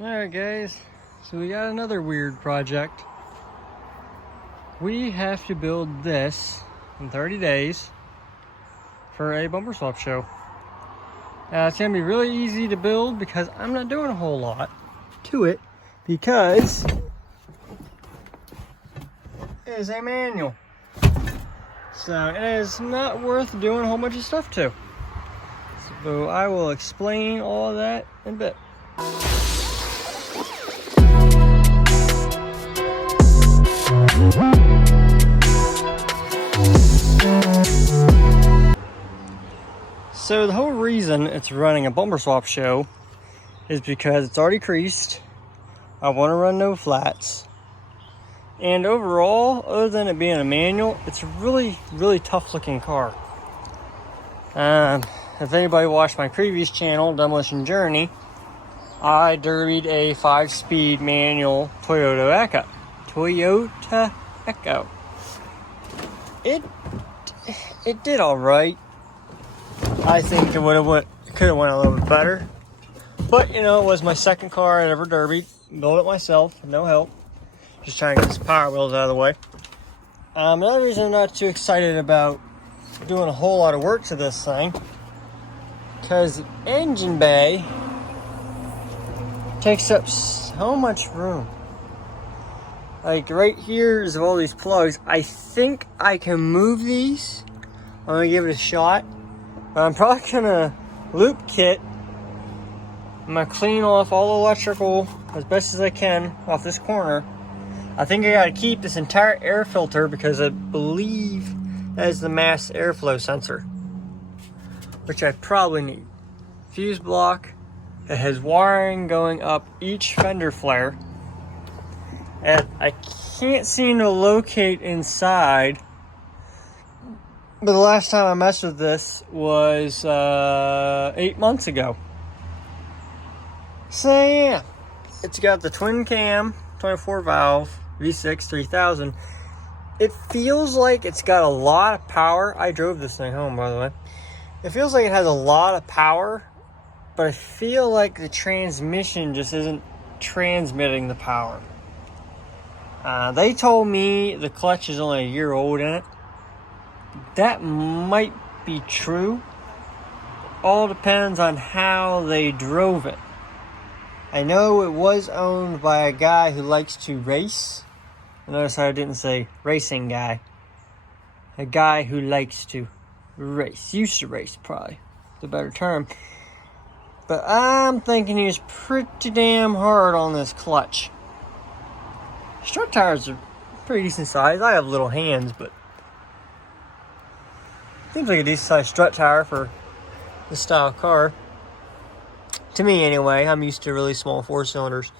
Alright guys, so we got another weird project. We have to build this in 30 days for a bumper swap show. It's going to be really easy to build because I'm not doing a whole lot to it because it is a manual. So it is not worth doing a whole bunch of stuff to. So I will explain all of that in a bit. So the whole reason it's running a bumper swap show is because it's already creased. I want to run no flats. And overall, other than it being a manual, it's a really tough looking car. If anybody watched my previous channel, Demolition Journey, I derbied a 5-speed manual Toyota Echo. It did all right. I think it could have went a little bit better, but you know, it was my second car I ever derbied. Built it myself, no help. Just trying to get some power wheels out of the way. Another reason I'm not too excited about doing a whole lot of work to this thing, because the engine bay takes up so much room. Like right here is all these plugs. I think I can move these. I'm gonna give it a shot. But I'm probably gonna loop kit. I'm gonna clean off all the electrical as best as I can off this corner. I think I gotta keep this entire air filter because I believe that is the mass airflow sensor, which I probably need. Fuse block. It has wiring going up each fender flare. And I can't seem to locate inside. But the last time I messed with this was 8 months ago. So yeah, it's got the twin cam, 24 valve, V6 3000. It feels like it's got a lot of power. I drove this thing home, by the way. It feels like it has a lot of power, but I feel like the transmission just isn't transmitting the power. They told me the clutch is only a year old in it. That might be true. All depends on how they drove it. I know it was owned by a guy who likes to race. Notice how I didn't say racing guy. A guy who likes to race. Used to race, probably. The better term. But I'm thinking he was pretty damn hard on this clutch. Strut tires are pretty decent size. I have little hands, but seems like a decent sized strut tire for this style car. To me anyway, I'm used to really small 4-cylinders.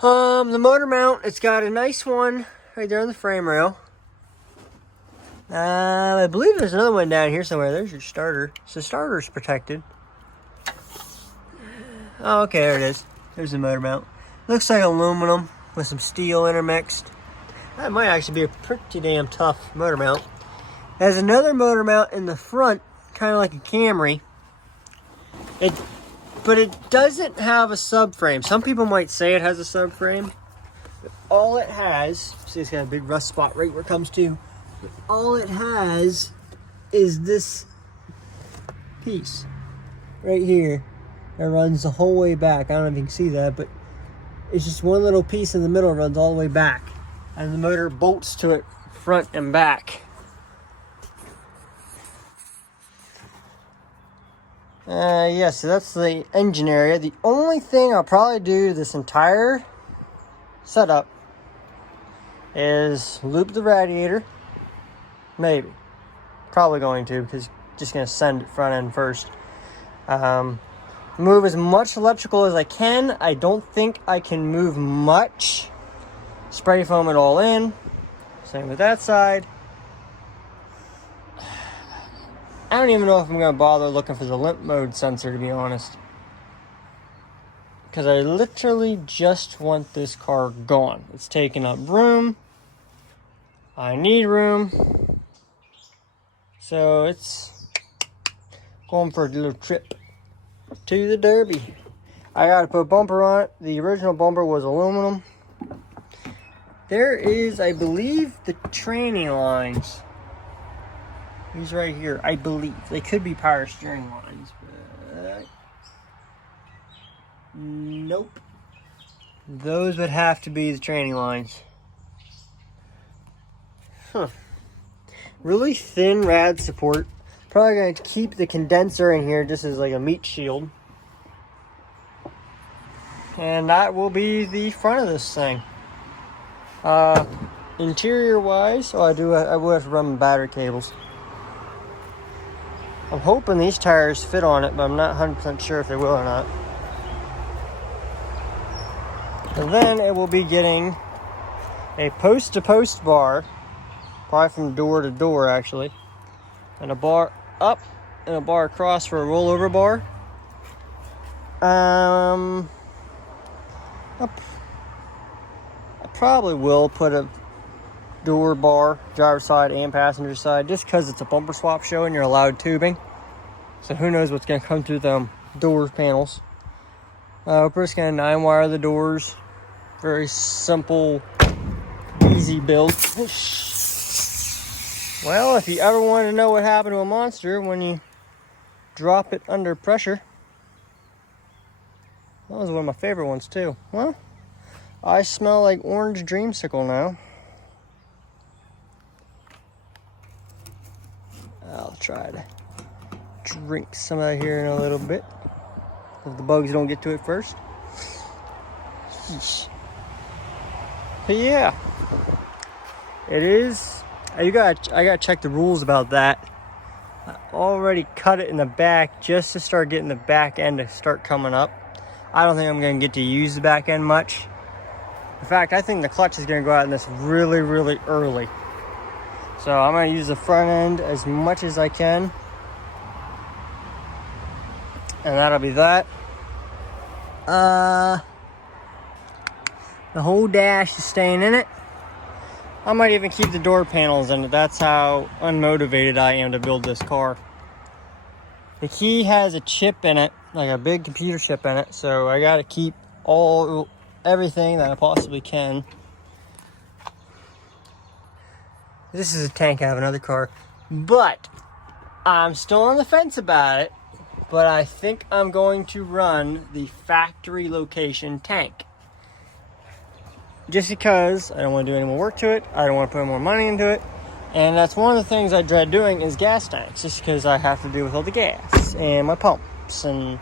The motor mount, it's got a nice one right there on the frame rail. I believe there's another one down here somewhere. There's your starter. So the starter's protected. Oh, okay, there it is. There's the motor mount. Looks like aluminum with some steel intermixed. That might actually be a pretty damn tough motor mount. There's another motor mount in the front, kind of like a Camry. But it doesn't have a subframe. Some people might say it has a subframe. But all it has, see it's got a big rust spot right where it comes to. But all it has is this piece right here that runs the whole way back. I don't know if you can see that, but it's just one little piece in the middle runs all the way back. And the motor bolts to it front and back. Yeah, so that's the engine area. The only thing I'll probably do this entire setup is loop the radiator. Maybe. Probably going to, because just going to send it front end first. Move as much electrical as I can. I don't think I can move much. Spray foam it all in. Same with that side. I don't even know if I'm going to bother looking for the limp mode sensor, to be honest. Because I literally just want this car gone. It's taking up room. I need room. So it's going for a little trip to the Derby. I got to put a bumper on it. The original bumper was aluminum. There is, I believe, the training lines. These right here, I believe. They could be power steering lines, but nope. Those would have to be the training lines. Huh. Really thin rad support. Probably going to keep the condenser in here just as like a meat shield. And that will be the front of this thing. Interior wise, I will have to run my battery cables. I'm hoping these tires fit on it, but I'm not 100% sure if they will or not. And then it will be getting a post-to-post bar, probably from door to door actually, and a bar up and a bar across for a rollover bar. I probably will put a door bar, driver's side and passenger side, just because it's a bumper swap show and you're allowed tubing. So who knows what's going to come through the door panels. We're just going to 9-wire the doors. Very simple, easy build. Well, if you ever wanted to know what happened to a monster when you drop it under pressure, that was one of my favorite ones too. Well, I smell like orange dreamsicle now. I'll try to drink some of that here in a little bit, if the bugs don't get to it first. Yeesh. But yeah, it is. I gotta check the rules about that. I already cut it in the back just to start getting the back end to start coming up. I don't think I'm gonna get to use the back end much. In fact, I think the clutch is gonna go out in this really, really early. So I'm gonna use the front end as much as I can. And that'll be that. The whole dash is staying in it. I might even keep the door panels in it. That's how unmotivated I am to build this car. The key has a chip in it, like a big computer chip in it, so I gotta keep everything that I possibly can. This is a tank out of another car, but I'm still on the fence about it. But I think I'm going to run the factory location tank. Just because I don't want to do any more work to it. I don't want to put more money into it. And that's one of the things I dread doing is gas tanks. Just because I have to deal with all the gas and my pumps and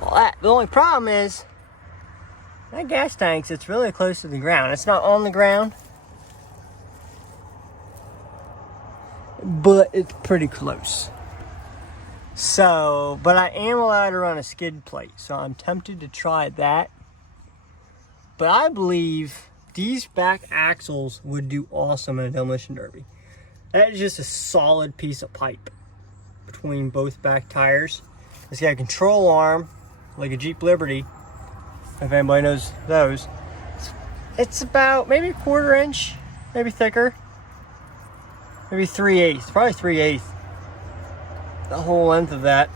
all that. The only problem is that gas tanks, it's really close to the ground. It's not on the ground, but it's pretty close. So, but I am allowed to run a skid plate, so I'm tempted to try that. But I believe these back axles would do awesome in a demolition derby. That is just a solid piece of pipe between both back tires. It's got a control arm, like a Jeep Liberty, if anybody knows those. It's about maybe a 1/4 inch, maybe thicker. Maybe 3/8, probably 3/8. The whole length of that.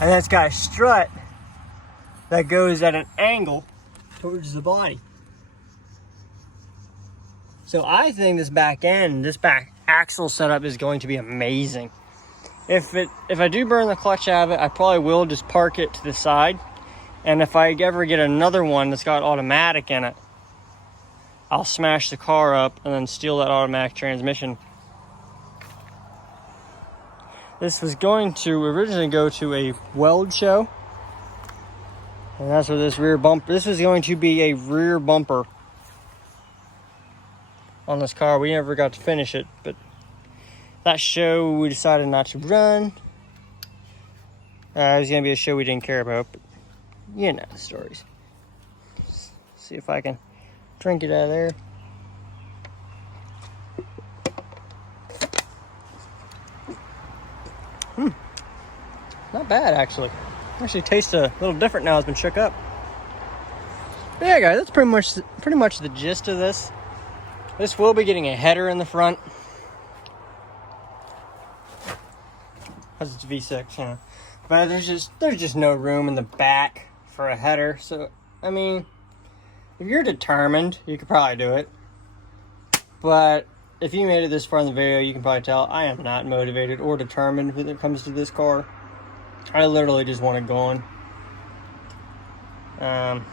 And that's got a strut that goes at an angle towards the body. So I think this back end, this back axle setup is going to be amazing. If I do burn the clutch out of it, I probably will just park it to the side. And if I ever get another one that's got automatic in it, I'll smash the car up and then steal that automatic transmission. This was going to originally go to a weld show. And that's where this rear bumper, this was going to be a rear bumper on this car. We never got to finish it, but that show we decided not to run. It was going to be a show we didn't care about, but you know the stories. See if I can drink it out of there. Not bad, actually. Actually tastes a little different now. It's been shook up. But yeah, guys, that's pretty much the gist of this. This will be getting a header in the front, because it's V6, you know. But there's just no room in the back for a header. So, I mean, if you're determined, you could probably do it. But if you made it this far in the video, you can probably tell I am not motivated or determined when it comes to this car. I literally just want it going. I've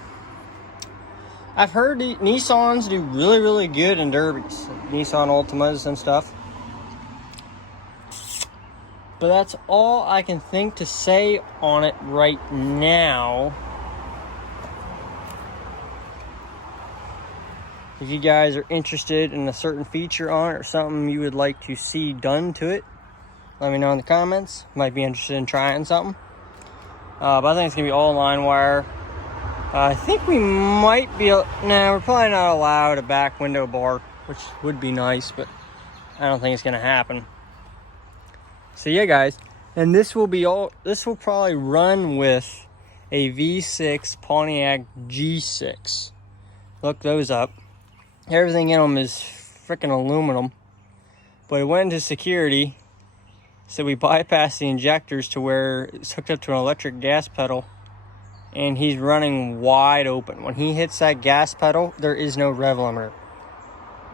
heard Nissans do really, really good in derbies, Nissan Altimas and stuff. But that's all I can think to say on it right now. If you guys are interested in a certain feature on it or something you would like to see done to it, let me know in the comments. Might be interested in trying something. But I think it's going to be all line wire. I think we might be... Nah, we're probably not allowed a back window bar, which would be nice, but I don't think it's going to happen. So yeah, guys, and this will probably run with a V6 Pontiac G6. Look those up. Everything in them is freaking aluminum, but it went into security, so we bypassed the injectors to where it's hooked up to an electric gas pedal, and he's running wide open. When he hits that gas pedal, there is no rev limiter.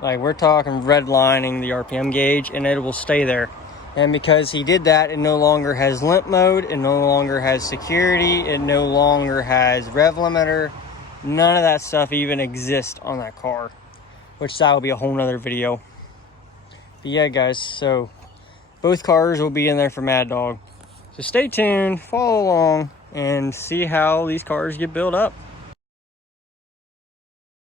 Like, we're talking redlining the RPM gauge, and it will stay there. And because he did that, it no longer has limp mode, it no longer has security, it no longer has rev limiter. None of that stuff even exists on that car, which that will be a whole nother video. But yeah, guys, so both cars will be in there for Mad Dog. So stay tuned, follow along, and see how these cars get built up.